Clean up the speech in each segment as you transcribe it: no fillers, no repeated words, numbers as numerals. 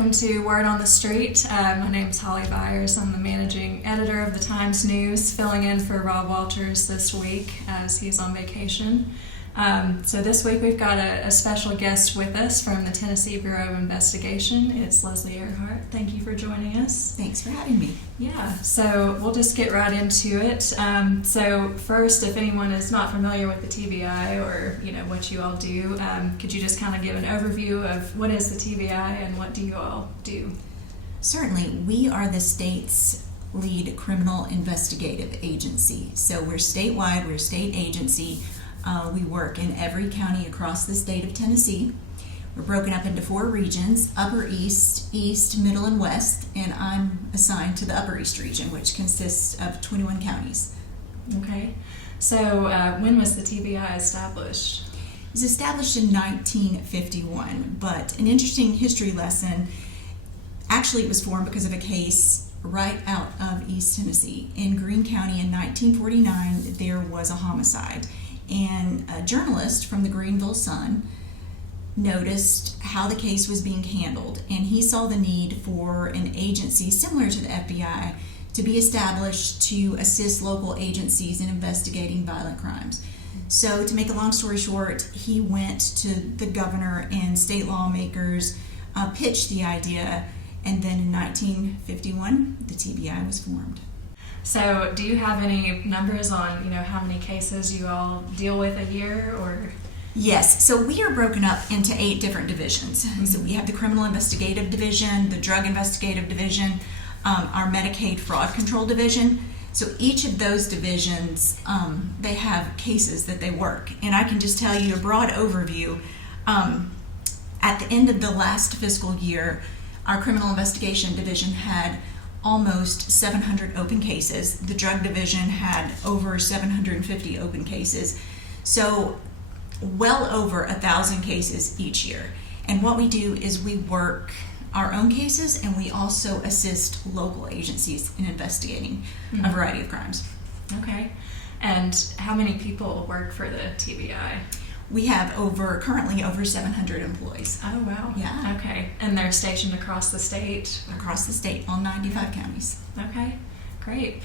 welcome to Word on the Street. My name's Holly Byers. I'm the managing editor of the Times News, filling in for Rob Walters this week as he's on vacation. So this week we've got a special guest with us from the Tennessee Bureau of Investigation. It's Leslie Earhart. Thank you for joining us. Thanks for having me. Yeah, so we'll just get right into it. So first, if anyone is not familiar with the T.B.I. or what you all do, could you just kind of give an overview of what is the T.B.I. and what do you all do? Certainly. We are the state's lead criminal investigative agency. So we're statewide, we're a state agency. We work in every county across the state of Tennessee. We're broken up into 4 regions: Upper East, East, Middle, and West, and I'm assigned to the Upper East region, which consists of 21 counties. Okay. So when was the T.B.I. established? It was established in 1951, but an interesting history lesson, actually it was formed because of a case right out of East Tennessee. In Greene County in 1949, there was a homicide. And a journalist from the Greenville Sun noticed how the case was being handled, and he saw the need for an agency similar to the FBI to be established to assist local agencies in investigating violent crimes. So to make a long story short, he went to the governor and state lawmakers, pitched the idea, and then in 1951, the T.B.I. was formed. So do you have any numbers on, how many cases you all deal with a year, or? Yes, so we are broken up into 8 different divisions. Mm-hmm. So we have the Criminal Investigative Division, the Drug Investigative Division, our Medicaid Fraud Control Division. So each of those divisions, they have cases that they work. And I can just tell you a broad overview. At the end of the last fiscal year, our Criminal Investigation Division had almost 700 open cases. The drug division had over 750 open cases. So well over 1,000 cases each year. And what we do is we work our own cases, and we also assist local agencies in investigating a variety of crimes. Okay. And how many people work for the T.B.I.? We have currently over 700 employees. Oh, wow. Yeah. Okay. And they're stationed across the state? Across the state, all 95 counties. Okay. Great.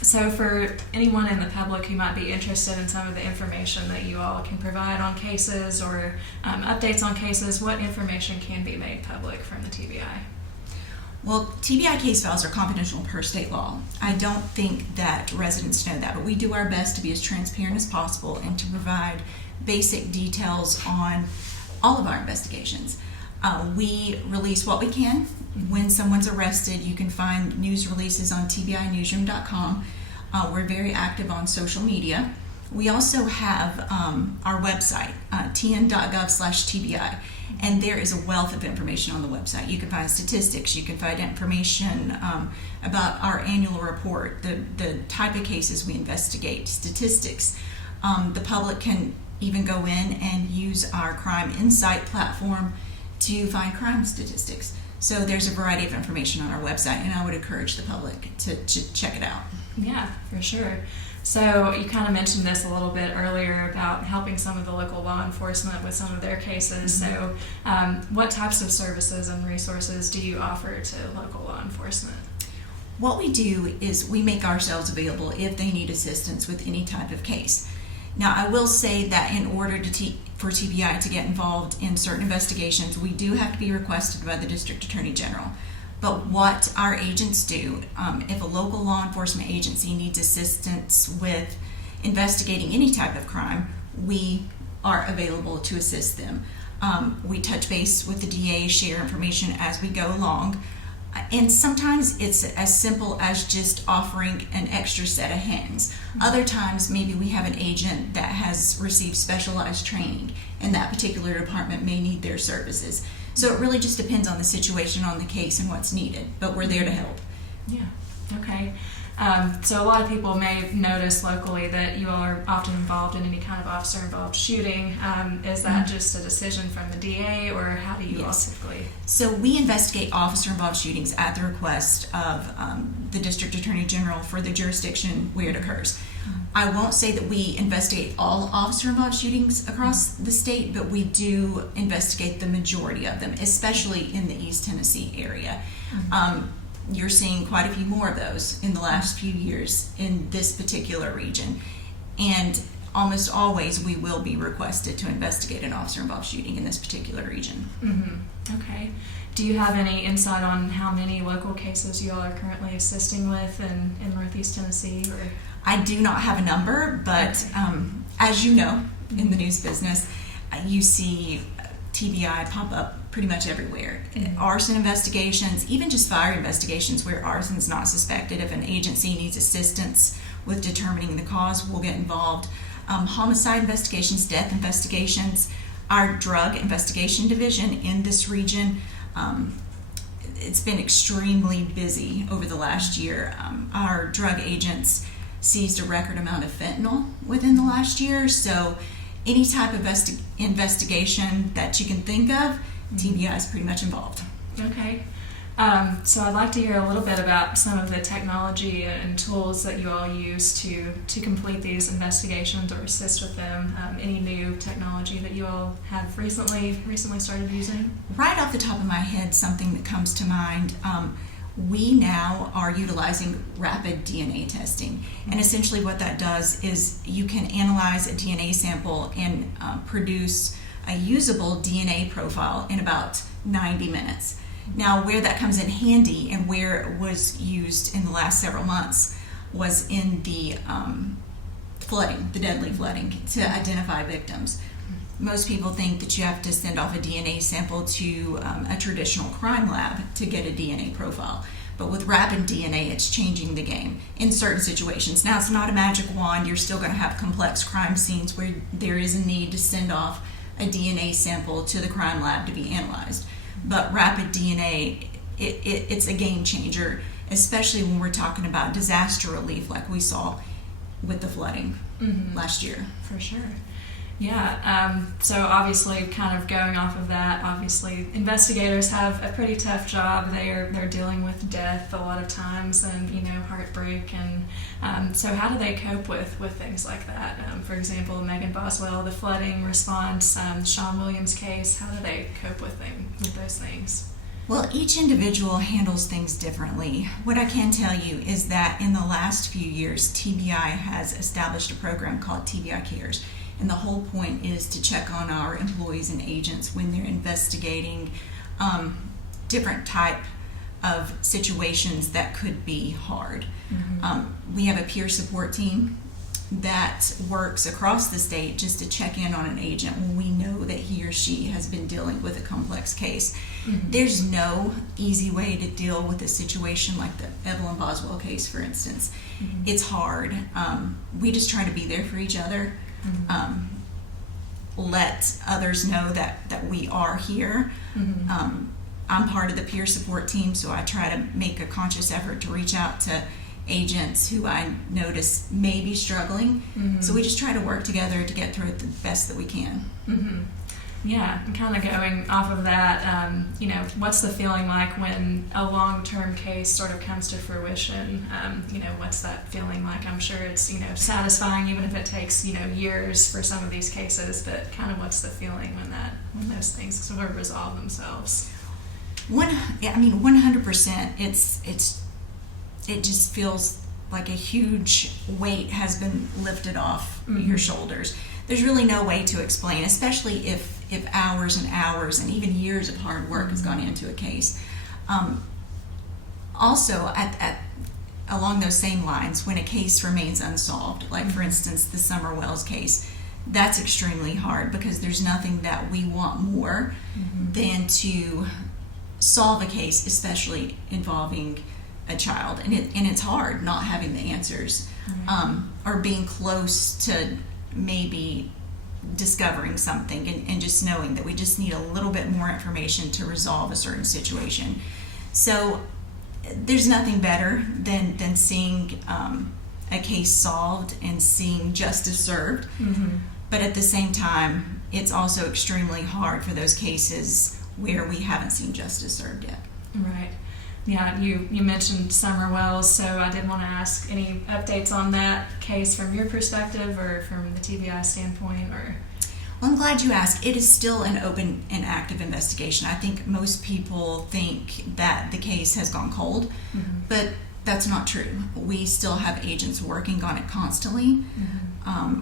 So for anyone in the public who might be interested in some of the information that you all can provide on cases or updates on cases, what information can be made public from the T.B.I.? Well, T.B.I. case files are confidential per state law. I don't think that residents know that, but we do our best to be as transparent as possible and to provide basic details on all of our investigations. We release what we can. When someone's arrested, you can find news releases on tbinewsroom.com. We're very active on social media. We also have our website, tn.gov/TBI, and there is a wealth of information on the website. You can find statistics, you can find information about our annual report, the type of cases we investigate, statistics. The public can even go in and use our Crime Insight platform to find crime statistics. So there's a variety of information on our website, and I would encourage the public to check it out. Yeah, for sure. So you kind of mentioned this a little bit earlier about helping some of the local law enforcement with some of their cases. Mm-hmm. So what types of services and resources do you offer to local law enforcement? What we do is we make ourselves available if they need assistance with any type of case. Now, I will say that in order for T.B.I. to get involved in certain investigations, we do have to be requested by the District Attorney General. But what our agents do, if a local law enforcement agency needs assistance with investigating any type of crime, we are available to assist them. We touch base with the DA, share information as we go along. And sometimes it's as simple as just offering an extra set of hands. Mm-hmm. Other times, maybe we have an agent that has received specialized training, and that particular department may need their services. So it really just depends on the situation, on the case, and what's needed. But we're there to help. Yeah. Okay. So a lot of people may notice locally that you all are often involved in any kind of officer-involved shooting. Is that just a decision from the DA, or how do you all typically? So we investigate officer-involved shootings at the request of the District Attorney General for the jurisdiction where it occurs. I won't say that we investigate all officer-involved shootings across the state, but we do investigate the majority of them, especially in the East Tennessee area. You're seeing quite a few more of those in the last few years in this particular region. And almost always we will be requested to investigate an officer-involved shooting in this particular region. Okay. Do you have any insight on how many local cases you all are currently assisting with in Northeast Tennessee? Or? I do not have a number, but as you know, in the news business, you see T.B.I. pop up pretty much everywhere. Arson investigations, even just fire investigations where arson's not suspected. If an agency needs assistance with determining the cause, we'll get involved. Homicide investigations, death investigations, our drug investigation division in this region, it's been extremely busy over the last year. Our drug agents seized a record amount of fentanyl within the last year, so any type of investigation that you can think of, T.B.I. is pretty much involved. Okay. So I'd like to hear a little bit about some of the technology and tools that you all use to complete these investigations or assist with them. Any new technology that you all have recently started using? Right off the top of my head, something that comes to mind, we now are utilizing rapid DNA testing. And essentially what that does is you can analyze a DNA sample and produce a usable DNA profile in about 90 minutes. Now, where that comes in handy and where it was used in the last several months was in the flooding, the deadly flooding, to identify victims. Most people think that you have to send off a DNA sample to a traditional crime lab to get a DNA profile. But with rapid DNA, it's changing the game in certain situations. Now, it's not a magic wand. You're still going to have complex crime scenes where there is a need to send off a DNA sample to the crime lab to be analyzed. But rapid DNA, it's a game changer, especially when we're talking about disaster relief like we saw with the flooding last year. For sure. Yeah, so obviously kind of going off of that, obviously investigators have a pretty tough job. They're dealing with death a lot of times and, heartbreak. And so how do they cope with things like that? For example, Megan Boswell, the flooding response, Sean Williams case, how do they cope with those things? Well, each individual handles things differently. What I can tell you is that in the last few years, T.B.I. has established a program called T.B.I. Cares. And the whole point is to check on our employees and agents when they're investigating different type of situations that could be hard. We have a peer support team that works across the state just to check in on an agent when we know that he or she has been dealing with a complex case. There's no easy way to deal with a situation like the Evelyn Boswell case, for instance. It's hard. We just try to be there for each other. Let others know that we are here. I'm part of the peer support team, so I try to make a conscious effort to reach out to agents who I notice may be struggling. So we just try to work together to get through it the best that we can. Yeah, and kind of going off of that, what's the feeling like when a long-term case sort of comes to fruition? What's that feeling like? I'm sure it's, satisfying even if it takes, years for some of these cases, but kind of what's the feeling when those things sort of resolve themselves? 100%. It just feels like a huge weight has been lifted off your shoulders. There's really no way to explain, especially if hours and hours and even years of hard work has gone into a case. Also, along those same lines, when a case remains unsolved, like for instance the Summer Wells case, that's extremely hard because there's nothing that we want more than to solve a case, especially involving a child. And it's hard not having the answers or being close to maybe discovering something and just knowing that we just need a little bit more information to resolve a certain situation. So there's nothing better than seeing a case solved and seeing justice served. Mm-hmm. But at the same time, it's also extremely hard for those cases where we haven't seen justice served yet. Right. Yeah, you mentioned Summer Wells, so I did want to ask any updates on that case from your perspective or from the TBI standpoint, or... Well, I'm glad you asked. It is still an open and active investigation. I think most people think that the case has gone cold, Mm-hmm. but that's not true. We still have agents working on it constantly. Mm-hmm.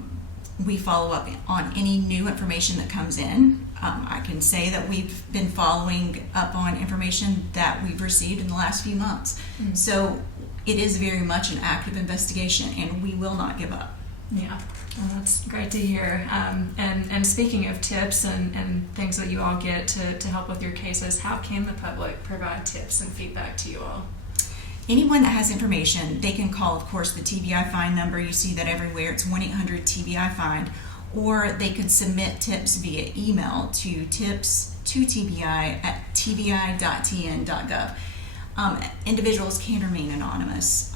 We follow up on any new information that comes in. I can say that we've been following up on information that we've received in the last few months. Mm-hmm. So it is very much an active investigation, and we will not give up. Yeah, well, that's great to hear. And speaking of tips and things that you all get to help with your cases, how can the public provide tips and feedback to you all? Anyone that has information, they can call, of course, the TBI Find number. You see that everywhere. It's 1-800-TBI-FIND. Or they could submit tips via email to tips2TBI@tbi.tn.gov. Individuals can remain anonymous.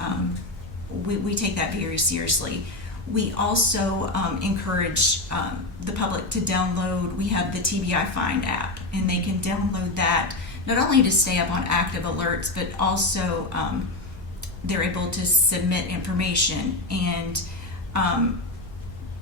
We take that very seriously. We also encourage the public to download. We have the TBI Find app, and they can download that not only to stay up on active alerts, but also they're able to submit information and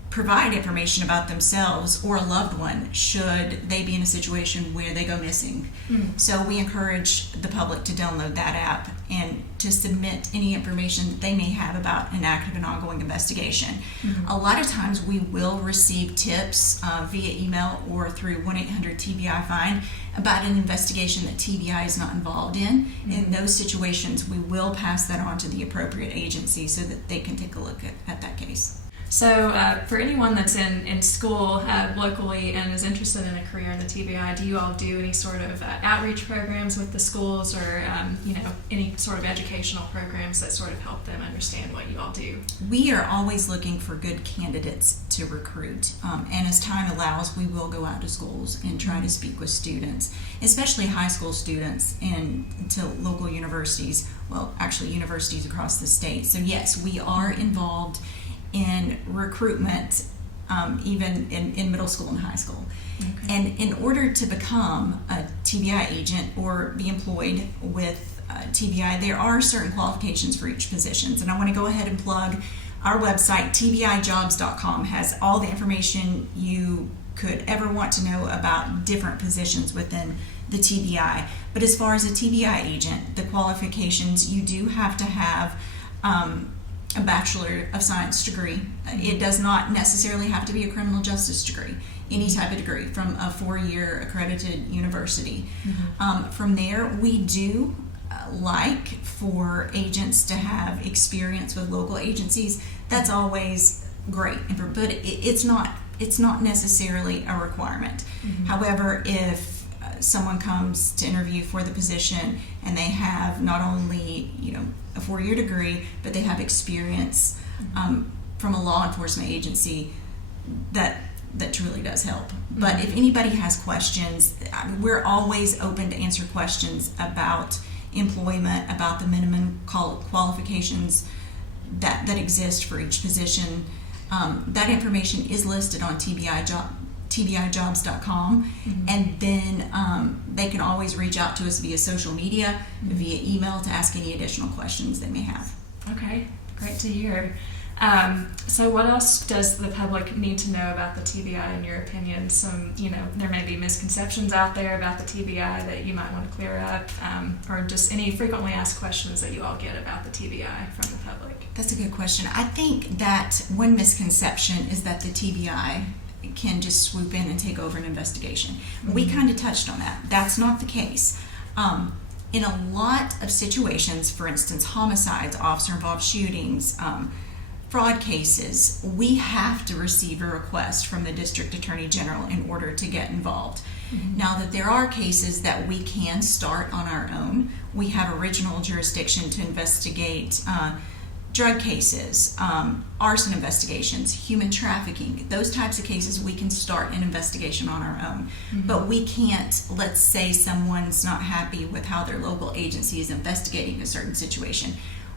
provide information about themselves or a loved one should they be in a situation where they go missing. Mm. So we encourage the public to download that app and to submit any information that they may have about an active and ongoing investigation. Mm-hmm. A lot of times we will receive tips via email or through 1-800-TBI-FIND about an investigation that TBI is not involved in. Mm-hmm. In those situations, we will pass that on to the appropriate agency so that they can take a look at that case. So for anyone that's in school locally and is interested in a career in the TBI, do you all do any sort of outreach programs with the schools or any sort of educational programs that sort of help them understand what you all do? We are always looking for good candidates to recruit, and as time allows, we will go out to schools and try to speak with students, especially high school students and to local universities, well, actually universities across the state. So yes, we are involved in recruitment, even in middle school and high school. Okay. And in order to become a TBI agent or be employed with TBI, there are certain qualifications for each position. And I want to go ahead and plug our website, tbijobs.com, has all the information you could ever want to know about different positions within the TBI. But as far as a TBI agent, the qualifications, you do have to have a Bachelor of Science degree. It does not necessarily have to be a criminal justice degree. Any type of degree from a 4-year accredited university. Mm-hmm. From there, we do like for agents to have experience with local agencies. That's always great, but it's not necessarily a requirement. Mm-hmm. However, if someone comes to interview for the position and they have not only a 4-year degree, but they have experience from a law enforcement agency, that truly does help. Mm-hmm. But if anybody has questions, we're always open to answer questions about employment, about the minimum qualifications that exist for each position. That information is listed on tbijobs.com, Mm-hmm. and then they can always reach out to us via social media, via email to ask any additional questions they may have. Okay, great to hear. So what else does the public need to know about the TBI in your opinion? There may be misconceptions out there about the TBI that you might want to clear up, or just any frequently asked questions that you all get about the TBI from the public. That's a good question. I think that one misconception is that the TBI can just swoop in and take over an investigation. Mm-hmm. We kind of touched on that. That's not the case. In a lot of situations, for instance, homicides, officer-involved shootings, fraud cases, we have to receive a request from the District Attorney General in order to get involved. Mm-hmm. Now that there are cases that we can start on our own, we have original jurisdiction to investigate drug cases, arson investigations, human trafficking, those types of cases, we can start an investigation on our own. But we can't, let's say someone's not happy with how their local agency is investigating a certain situation.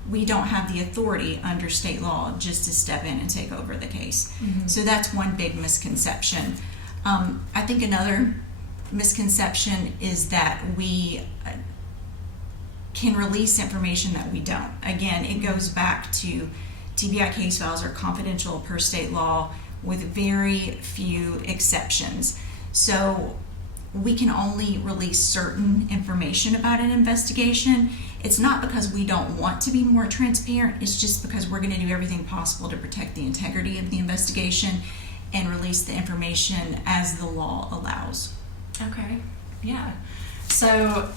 We don't have the authority under state law just to step in and take over the case. So that's one big misconception. I think another misconception is that we can release information that we don't. Again, it goes back to TBI case files are confidential per state law with very few exceptions. So we can only release certain information about an investigation. It's not because we don't want to be more transparent, it's just because we're going to do everything possible to protect the integrity of the investigation and release the information as the law allows. Okay, yeah. So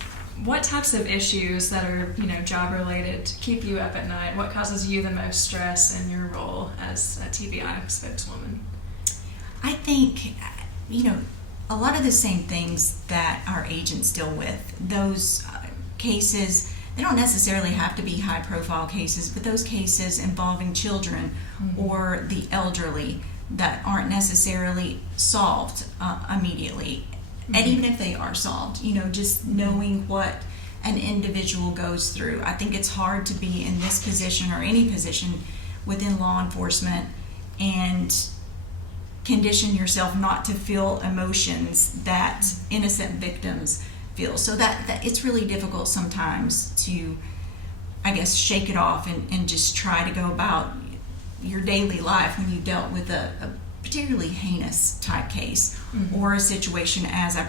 what types of issues that are, job related keep you up at night? What causes you the most stress in your role as a TBI spokeswoman? I think, a lot of the same things that our agents deal with. Those cases, they don't necessarily have to be high profile cases, but those cases involving children or the elderly that aren't necessarily solved immediately. And even if they are solved, just knowing what an individual goes through. I think it's hard to be in this position or any position within law enforcement and condition yourself not to feel emotions that innocent victims feel. So that it's really difficult sometimes to, I guess, shake it off and just try to go about your daily life when you dealt with a particularly heinous type case or a situation, as I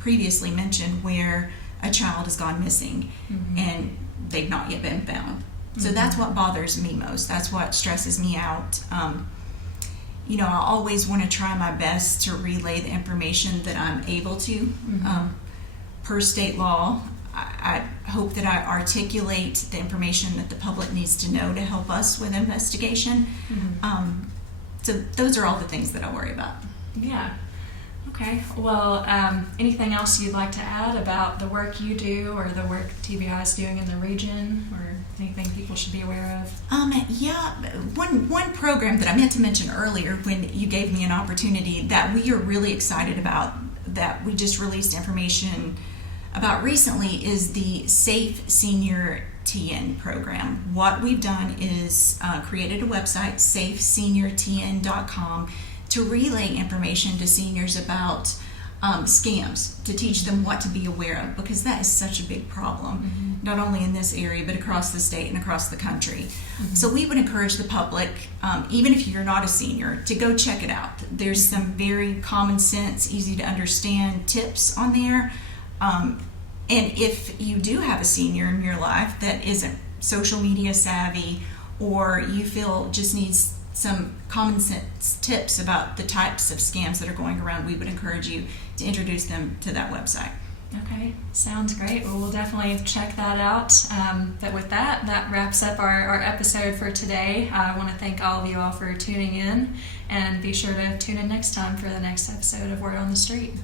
previously mentioned, where a child has gone missing and they've not yet been found. So that's what bothers me most. That's what stresses me out. I always want to try my best to relay the information that I'm able to per state law. I hope that I articulate the information that the public needs to know to help us with investigation. So those are all the things that I worry about. Yeah. Okay. Well, anything else you'd like to add about the work you do or the work TBI is doing in the region, or anything people should be aware of? Yeah. One program that I meant to mention earlier when you gave me an opportunity that we are really excited about, that we just released information about recently, is the Safe Senior TN program. What we've done is created a website, safeseniortn.com, to relay information to seniors about scams, to teach them what to be aware of, because that is such a big problem, not only in this area, but across the state and across the country. So we would encourage the public, even if you're not a senior, to go check it out. There's some very common sense, easy to understand tips on there. And if you do have a senior in your life that isn't social media savvy, or you feel just needs some common sense tips about the types of scams that are going around, we would encourage you to introduce them to that website. Okay, sounds great. Well, we'll definitely check that out. But with that wraps up our episode for today. I want to thank all of you all for tuning in, and be sure to tune in next time for the next episode of Word on the Street.